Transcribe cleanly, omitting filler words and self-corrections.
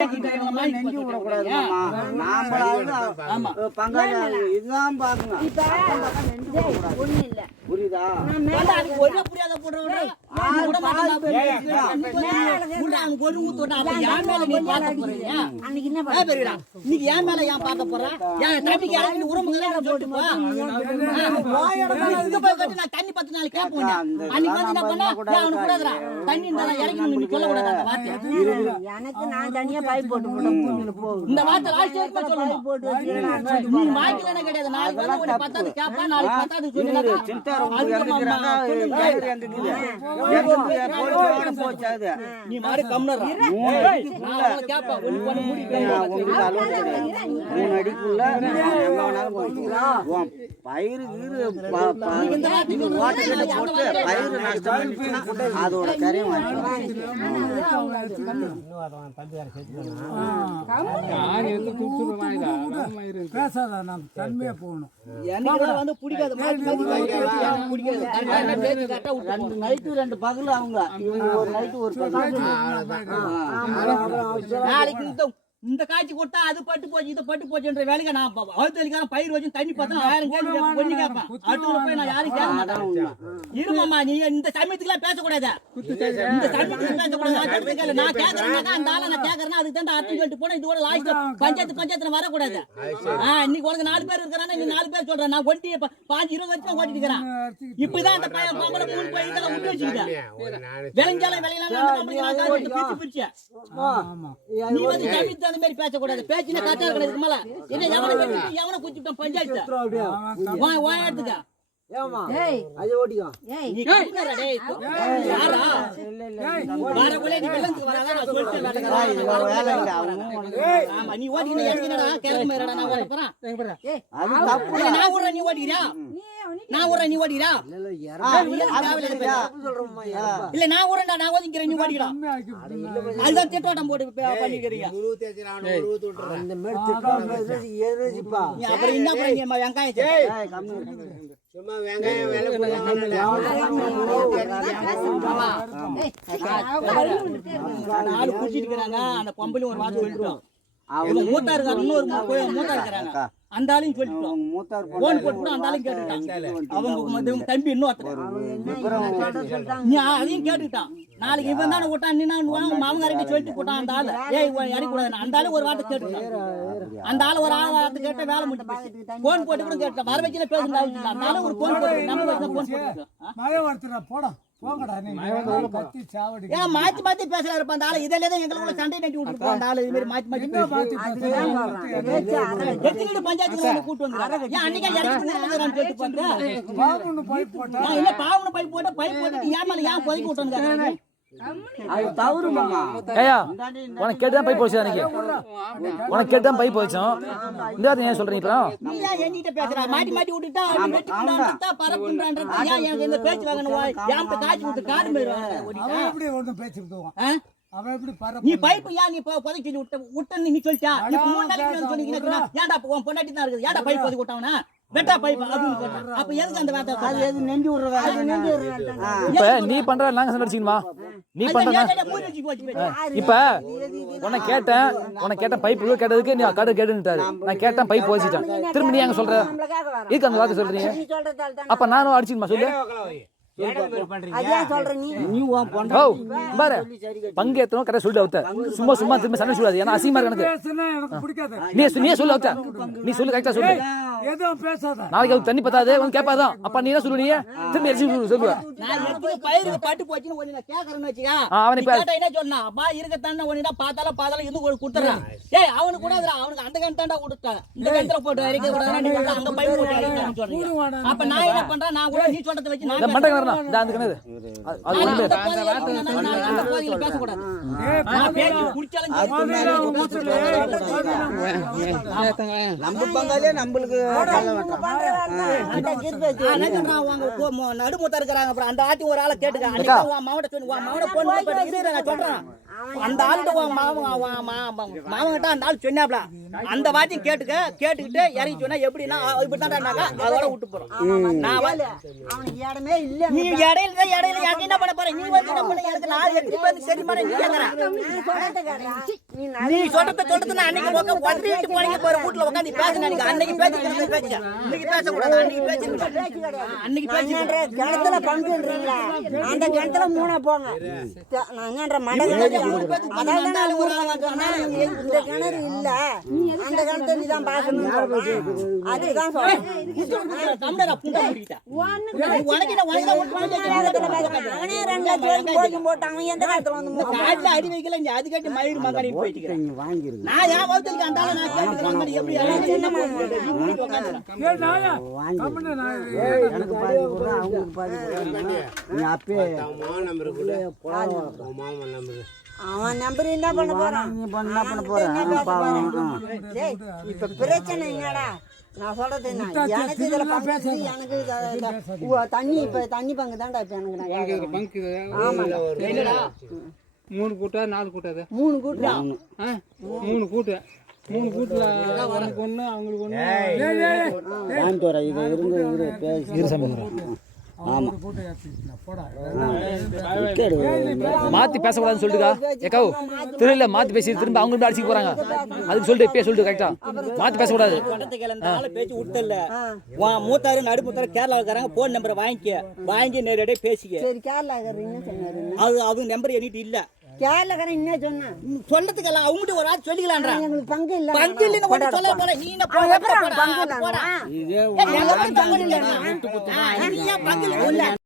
நெஞ்சு விடக்கூடாது பங்காளி இதுதான் பாக்கணும். புரியுதா? புரியாத போடுறேன் தண்ணி 10 நாள் கேட்போம். அன்னைக்கு வந்து என்ன பண்ண அவனுக்கு கூடாதுடா தண்ணி இறக்கி சொல்லக்கூடாது. அந்த வார்த்தை எனக்கு நான் தனியா பைப் போட்டு இந்த வார்த்தை லாஸ்ட் வரைக்கும் சொல்லணும். நீ வாய்க்கலன்னா கிடையாது. நாளைக்கு வந்து ஒரு 10 கேப்பா நாளைக்கு 10 சொல்லினா நீ மாடு கம்னறா நான் கேப்பா ஒன்னு மூடி 3 அடிக்குள்ள எங்க வேணாலும் போய்க்கலாம். பயிர் போட்டு பயிர் நஷ்டம் அதோட கரையும் தன்மையா போகணும். வந்து பிடிக்காது நைட்டு 2 பகல் அவங்க ஒரு நைட்டு ஒரு நாளைக்கு இந்த காய்ச்சி கொடுத்தா அது பட்டு போச்சு இது பட்டு போச்சுன்ற வேலைக்கு நான் வகுத்தலிக்காரன் பயிர் வச்சு தண்ணி பார்த்தா 1000 கேள்வி பண்ணி கேட்பேன். அடுத்த போய் நான் யாரும் கேட்க மாட்டேன். இருமாமா நீ இந்த சமயத்துக்குலாம் பேசக்கூடாது. இந்த சமயத்துக்கு பேசக்கூடாது. நான் கேட்கறேன்னா அந்த ஆளை நான் கேட்கறேன்னா அதுக்கு தான் அர்த்தம் சொல்லிட்டு போனா இதோட லாஸ்ட் பஞ்சாயத்துல வரக்கூடாது. இன்னைக்கு உனக்கு 4 பேர் இருக்கிறான்னா நீ 4 பேர் சொல்றேன். நான் ஒட்டி 5-20 வருஷம் ஓட்டிட்டு இருக்கிறேன். இப்பதான் அந்த பையன் பொம்பளை 3 பையன் இதெல்லாம் விட்டு வச்சுக்கிட்டேன். விளைஞ்சாலும் விளையலாம் பிரிச்சு நீ வந்து சமயத்து அந்த மாதிரி பேசக்கூடாது. பேச்சினா கரெக்டா இருக்கணும். மேல என்ன எவனை குச்சிட்டான் பஞ்சாயத்து எடுத்துக்க நீ ஓடிக்கிறா நான் ஊற நீ ஓடிக்கிறா இல்ல நான் ஊரண்டா நான் ஓதிக்கிறேன் நீ ஓடிக்கிறா அதுதான் திட்டோட்டம் போட்டு பண்ணிக்கிறீங்க. அப்புறம் என்ன பண்ணீங்க வெங்காயம் சும்மா வெங்காயம் நாலு குடிச்சிட்டு இருக்கிறாங்க. அந்த பொம்பளையும் ஒரு வார்த்தை சொல்லிட்டோம். மூத்தா இருக்காரு இன்னொரு மூத்தா இருக்கிறாங்க. அந்த ஆளையும் சொல்லிட்டோம். போன் போட்டு அந்த ஆளையும் கேட்டுட்டான். அவங்க தம்பி இன்னும் அதையும் கேட்டுட்டான். நாளைக்கு இவன் தானே விட்டான். அவங்க அரைக்கி சொல்லிட்டு போட்டான். அந்த ஆளு இறக்கூடாது. அந்த ஆளு ஒரு வார்த்தை கேட்டுட்டான். அந்த ஆளு ஒரு வார்த்தை கேட்ட வேலை முடிச்சு போன் போட்டு கூட கேட்டான். வர வச்சு பேசுறது அவசியம். அந்த ஆளு ஒரு போன் போட்டு நம்ம போன் போட்டு போட மாத்தி மாத்தி பேசுறாரு. அந்த ஆளு இதுல தான் எங்களுக்குள்ள சண்டை நட்டி விட்டுருக்கோம். அந்த ஆளு இது மாதிரி மாத்தி மாத்தி பஞ்சாயத்து கூட்டு வந்து அன்னைக்கே பாவனு பைப் போட்டு பைப் போட்டு ஏமால ஏன் கொதிக்க விட்டு உனக்கு கேட்டுதான் பைப் போச்சு. உனக்கு கேட்டுதான் பைப் போச்சோம். இந்த வார்த்தை ஏன் சொல்றீங்க? பேசுறா மாட்டி மாட்டி விட்டுட்டா பரப்புன்றது இந்த பேச்சு வாங்கணும். காய்ச்சி விட்டு காடு நீ பைப்பு ஏன் நீ புதைச்சி விட்ட நீ சொல்லிச்சா? 3 நாளைக்கு சொன்னீங்கன்னா ஏன்டா பொண்டாட்டி தான் இருக்குது. ஏன்டா பைப் புதைக்க விட்டாவனா வெட்டா பைப் அப்படின்னு. அப்ப எதுக்கு அந்த வார்த்தை நெஞ்சு விடுற இப்ப நீ பண்ற நாங்க சந்தடிச்சுமா நீ பண்ற இப்ப உன்னை கேட்டேன் பைப் கேட்டதுக்கு நீ கடை கேட்டுட்டாரு. நான் கேட்டேன் பைப் போச்சிட்டேன். திரும்ப நீ எங்க சொல்ற இதுக்கு அந்த வார்த்தை சொல்றீங்க? அப்ப நானும் அடிச்சுமா சொல்லு பங்கேற்றோம் கரெக்டா சொல்லிட்டு அவுத்த சும்மா சும்மா திரும்ப சண்டை சொல்லாது. ஏன்னா அசிங்கமா இருக்கு. நீ சொல்லு அவுத்த நீ சொல்லு கரெக்டா சொல்லு. நாளைக்கு அவருக்கு தண்ணி பத்தாது உனக்கு கேட்பாதான். அப்ப நீ என்ன சொல்லுவீங்க? திரும்ப எரிச்சு சொல்லுவ அவனை சொன்னா இருக்க தண்ணி ஒன்னா பார்த்தாலும் இது கொடுத்துறான். ஏய் அவனுக்கு கூட அவனுக்கு அந்த கண்டாண்டா கொடுத்தான். இந்த கண்டத்துல போட்டு அரைக்க கூடாது. அங்க பைப் போட்டு சொல்றீங்க. அப்ப நான் என்ன பண்றேன்? நான் கூட நீ சொல்றதை வச்சு நான் நடுமுத்தா இருக்கிறாங்க. அந்த ஆட்டி ஒரு ஆளை கேட்டுக்க மாவட்ட சொல்றேன் அந்த ஆள்கிட்ட மாமங்கிட்ட அந்த ஆள் சொன்னாப்ல அந்த வார்த்தையும் கேட்டுக்கிட்டு இறங்கி சொன்னா எப்படின்னா இப்படித்தான்டாக்கா அதோட விட்டு போறோம். அவனுக்கு இடமே இல்ல. நீ இடையில எனக்கு என்ன பண்ண போற? நீ வந்து என்ன பண்ண? எனக்கு நான் எப்படி வந்து சரி பண்ண? நீ கேக்குற நீ சொல்றது நான் அன்னைக்கு உட்காந்து போனீங்க போற வீட்டுல உட்காந்து பேசுன அன்னைக்கு பேச்சு இன்னைக்கு பேசக்கூடாது. அன்னைக்கு பேச்சு கிணத்துல பங்குன்றீங்களா? அந்த கிணத்துல மூணா போங்க. நான் என்னன்ற மண்டை கிணறு இந்த கிணறு இல்ல, அந்த கிணத்தை நீதான் பாக்கணும். அதுதான் சொல்றேன். அவனே 2 லட்சம் கோயில் போட்டாங்க. எந்த காலத்துல வந்து காட்டுல அடி வைக்கல நீ அது கட்டி மயிறு மகாணி போயிட்டு நான் ஏன் வகுத்துக்கு அந்த ஆளை நான் கேட்டு எப்படி அவன் நம்பர் என்ன பண்ண போறான்? இப்ப பிரச்சனை என்னடா? நான் சொல்றது என்ன, எனக்கு இதுல பங்கு இருக்குது, எனக்கு தண்ணி இப்ப தண்ணி பங்கு தான்டா இப்ப எனக்கு. நான் கேக்குறேன். ஆமாடா. என்னடா 3 கூட்டா 4 கூட்டா? 3 கூட்டா. 3 கூட்டு. 3 கூட்டுல உனக்கு ஒண்ணு அவங்களுக்கு ஒண்ணு. இது இருந்து பேசி ஆமா மாத்தி பேசக்கூடாதுன்னு சொல்லிட்டுக்கா ஏக்கா திருவிழா மாத்தி பேசி திரும்ப அவங்க அடிச்சு போறாங்க. அதுக்கு சொல்லிட்டு இப்பயே சொல்லிட்டு கரெக்டா மாத்தி பேசக்கூடாது. பேச்சு விட்டல மூத்தாரு நடுமுத்தாரு கேரளாவுக்காரங்க போன் நம்பரை வாங்கி நேரடியாக பேசிக்க. சரி கேரளா என்ன சொன்னாரு? அது நம்பர் என்கிட்ட இல்ல. கேரளாக்காரன் என்ன சொன்னா? சொல்லத்துக்கெல்லாம் அவங்ககிட்ட ஒரு ஆள் சொல்லிக்கலாம்டா. எங்களுக்கு பங்கு இல்ல. பங்கு இல்லைன்னு கூட சொல்ல போற. நீ என்ன போற? பங்கு இல்ல. பங்கு இல்ல.